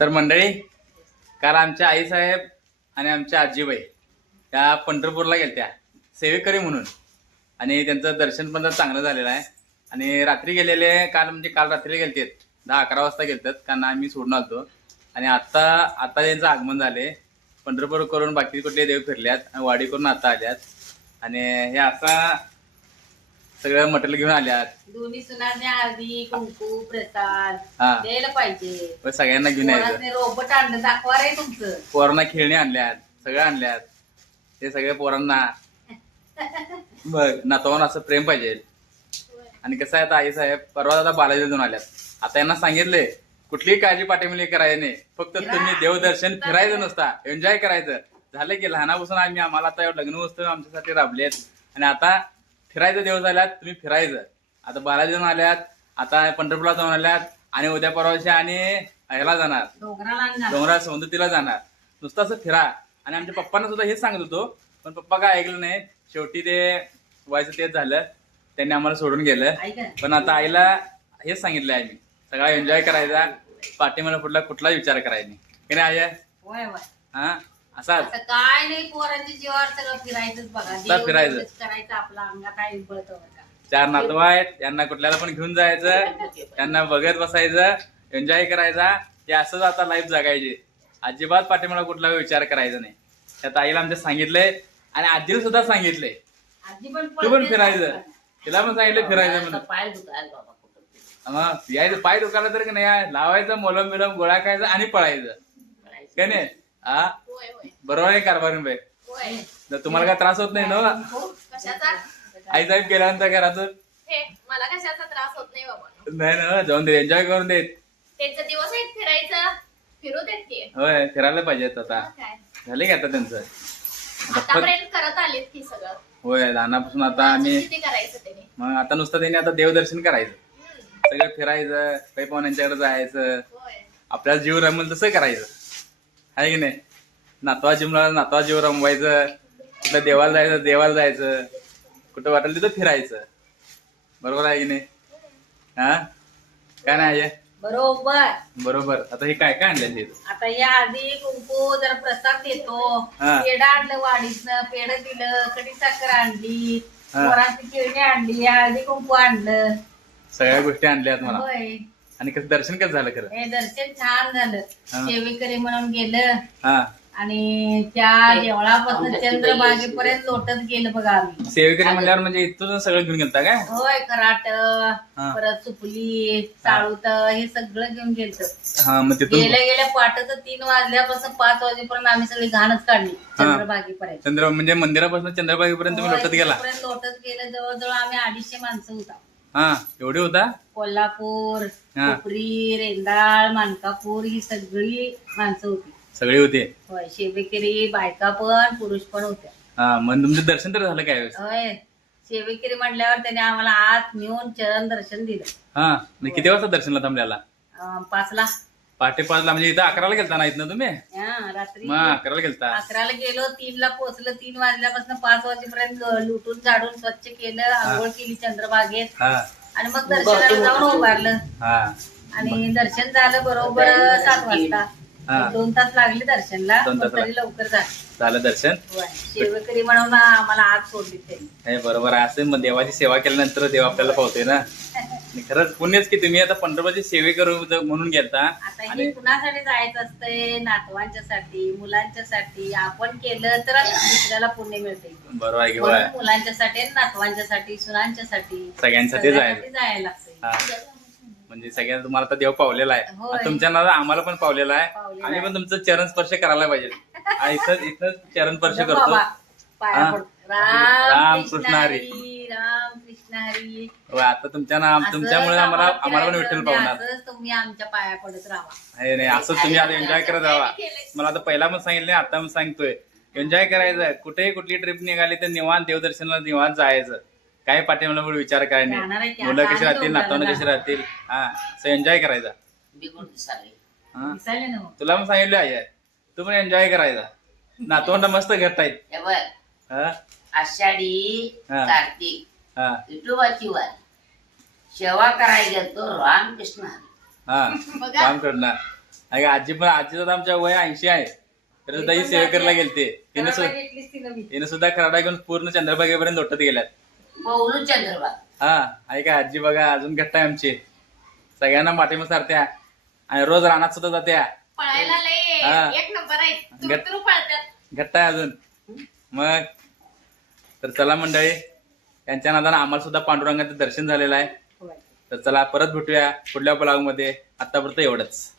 तर मंडळी, काल आमच्या आईसाहेब आणि आमच्या आजीबाई त्या पंढरपूरला गेलत्या सेवेकरी म्हणून. आणि त्यांचं दर्शन पण चांगलं झालेलं आहे. आणि रात्री गेलेले काल रात्री गेलते 10-11 वाजता गेलतात, कारण आम्ही सोडून आलतो. आणि आता त्यांचं आगमन झाले. पंढरपूर करून बाकी कुठले देव फिरल्यात, वाडी करून आता आल्यात. आणि हे असा सगळं मटेरियल घेऊन आल्यात. दोन्ही सुनाने हळदी कुंकू प्रसाद हा. द्यायला पाहिजे. पण सगळ्यांना घेऊन यायचं. पोरांनी रोबोट आणलं दाखवा रे तुमचं. पोरांना खेळणी आणल्यात, सगळं आणल्यात. ते सगळे पोरांना बघ नातवांना असं प्रेम पाहिजे. आणि कसं आहे, आता आई साहेब परवा आता बालाजीला जाऊन आल्यात. आता यांना सांगितले कुठलीही काळजी पाठीमुळे करायची नाही, फक्त तुम्ही देवदर्शन फिरायचं नसता, एन्जॉय करायचं. झालं की लहानापासून आम्हाला आता लग्न वस्तू आमच्यासाठी राबलेत. आणि आता फिरायचं देव झाल्यात, तुम्ही फिरायचं. आता बालाजी जाऊन आल्यात, आता पंढरपूरला जाऊन आल्यात. आणि उद्या परवाशी आणि ह्याला जाणार, डोंगराळ सौंदतीला जाणार. नुसतं असं फिरा. आणि आमच्या पप्पांना सुद्धा हेच सांगत होतो, पण पप्पा काय ऐकलं नाही. शेवटी ते व्हायचं तेच झालं, त्यांनी आम्हाला सोडून गेलं. पण आता आईला हेच सांगितलंय आम्ही, सगळा एन्जॉय करायचा, पाठीमाला कुठलाच विचार करायचा नाही. की नाही आई? हा, असा काय नाही, पोरांच्या जीवावर सगळं फिरायचंच बघा. फिरायचं करायचं, आपला अंगात आहे बळत. 4 नातू आहेत, यांना कुठल्याला पण घेऊन जायचं, त्यांना बघत बसायचं, एन्जॉय करायचा. हे असंच आता लाईफ जगायची. अजिबात पाठीमाला कुठला विचार करायचा नाही. त्यात आईला आमच्या सांगितलंय आणि आजीला सुद्धा सांगितलंय तू पण फिरायचं. तिला पण सांगितलं फिरायचं म्हणून. पाय दुखायला बाबा कुठं मग यायचं, पाय दुखायला तर की नाही लावायचं, मोलम बिलम गोळा खायचं आणि पळायचं. काय नाही? हा, बरोबर आहे कारभारी बाई. तर तुम्हाला काय त्रास होत नाही ना कशाचा? आई साहेब गेल्यानंतर घरातून? मला कशाचा त्रास होत नाही बाबा. नाही ना, जाऊन दे, एन्जॉय करून देत. त्यांचा दिवस आहेत फिरायचं, फिरू देत की. होय, फिरायला पाहिजेत. आता काय झाले की आता त्यांचं आतापर्यंत करत आलेत की सगळं. होय, लहानापासून आता आम्ही. किती करायचं त्यांनी. मग आता नुसतं त्यांनी आता देवदर्शन करायचं, सगळं फिरायचं, काही पाहुण्यांच्याकडे जायचं, होय. आपल्याला जीव रमल तसं करायचं. आहे की नाही? नातवा जीव रमवायचं, कुठं देवाला जायचं, कुठं वाटेल तिथं फिरायचं. बरोबर आहे की नाही? हा, काय नाही आहे? बरोबर. आता हे काय काय आणलं? आता या आधी कुंकू जरा प्रसाद देतो, हा. पेढ आणलं वाडीतनं, पेढ दिलं, कडी साखर आणली, पोरांची खेळणी आणली, हळदी कुंकू आणलं, सगळ्या गोष्टी आणल्यात मला. होय. आणि कसं दर्शन कसं झालं खरं? हे दर्शन छान झालं. हा. सेवेकरी म्हणून गेलं हा, आणि त्या देवळापासून चंद्रभागेपर्यंत लोटत गेलं बघा आम्ही. सेवेकरी म्हणल्यावर म्हणजे इथून सगळं घेऊन गेलता काय? होय, कराट हा. परत सुपली चाळूत हे सगळं घेऊन गेलत. हा, मग तिथून गेल्या पाठच 3 वाजल्यापासून 5 वाजेपर्यंत आम्ही सगळी घाणच काढली चंद्रभागेपर्यंत. म्हणजे मंदिरापासून चंद्रभागेपर्यंत तुम्ही लोटत गेला? लोटत गेलं. जवळजवळ आम्ही 250 माणसं होता. हा, एवढे होता? कोल्हापूर, हा. कोपरी, रेंदाळ, मानकापूर ही सगळी माणसं होती. सगळे होते? होय, सेवेकरी बायका पण पुरुष पण होत्या. हा, मग तुमचं दर्शन तर झालं काय? होय, सेवेकरी म्हटल्यावर त्याने आम्हाला आत नेऊन चरण दर्शन दिलं. हा, मग किती वाजता दर्शनला थांबल्याला? 5ला. पहाटे 5ला म्हणजे इथं 11ला गेलता ना इथनं तुम्ही? रात्री मग 11ला गेलता? 11ला गेलो, 3ला पोहोचलो. 3 वाजल्यापासून 5 वाजेपर्यंत लुटून झाडून स्वच्छ केलं, आंघोळ केली चंद्रभागेत. हा. आणि मग दर्शनाला जाऊन उभारलं. हा. आणि दर्शन झालं बरोबर 7 वाजता. हा. 2 तास लागले दर्शनला, 2 तास तरी लवकर झालं दर्शन. सेवेकरी म्हणून आम्हाला आत सोडली त्यांनी. हे बरोबर आहे. असं मग देवाची सेवा केल्यानंतर देव आपल्याला पावतोय ना. आणि खरंच पुण्यच की तुम्ही आता पंढरपूरची सेवे करू म्हणून गेलता. आता हे कुणासाठी जायचं असतंय? नातवांच्यासाठी, मुलांच्यासाठी. आपण केलं तर दुसऱ्याला पुण्य मिळते. बरोबर आहे की? मुलांच्यासाठी, नातवांच्यासाठी, सुनांच्यासाठी, सगळ्यांसाठी जायला लागतंय. म्हणजे सगळ्यांना तुम्हाला आता देव पावलेला आहे. होय. तुमच्या नावाला आम्हाला पण पावलेला आहे. पावलेला आम्ही पण तुमचं चरण स्पर्श करायला पाहिजे. इथं चरण स्पर्श करतो. राम कृष्ण हरी. राम कृष्ण हरी. आता तुमच्यामुळे आम्हाला पण विठ्ठल पावणार. तुम्ही आमच्या पाया पडत राहा. नाही, असंच तुम्ही आता एन्जॉय करत राहा. मला आता पहिला पण सांगितलं, आता पण सांगतोय, एन्जॉय करायचं. कुठेही कुठली ट्रिप निघाली तर निवांत देवदर्शनाला निवांत जायचं. काय पाठीमाला विचार करायला नाही. मुलं कशी राहतील, नातवंड कशी राहतील, हा, असं एन्जॉय करायचा. तुला पण सांगितलं आहे, तू पण एन्जॉय करायचा. नातवंड मस्त घट्ट आहेत. आषाढी कार्तिक हा. विठोबाची वार सेवा करायला गेलतो रामकृष्ण हरी. हा, काम करणार. अगं आजी सुद्धा आमच्या वय 80 आहे तरी सुद्धा ही सेवेकरला गेलते तिने घेतलीस ती नवीन. हिने सुद्धा खराडा घेऊन पूर्ण चंद्रभागेपर्यंत लोटत गेल्यात. पौलू चंद्रबाग. हा ऐका आजी बघा अजून घट्ट आहे आमची, सगळ्यांना पाठीमा सारत्या आणि रोज रानात सुद्धा जात्या. पळायला लय हा. एक नंबर आहे. गट- तुरु पळतात. घट्ट आहे अजून. मग तर चला मंडळी, यांच्या नादानं आम्हाला सुद्धा पांडुरंगाचं दर्शन झालेलं आहे. होय. तर चला परत भेटूया पुढल्या ब्लॉग मध्ये. आतापर्यंत एवढंच.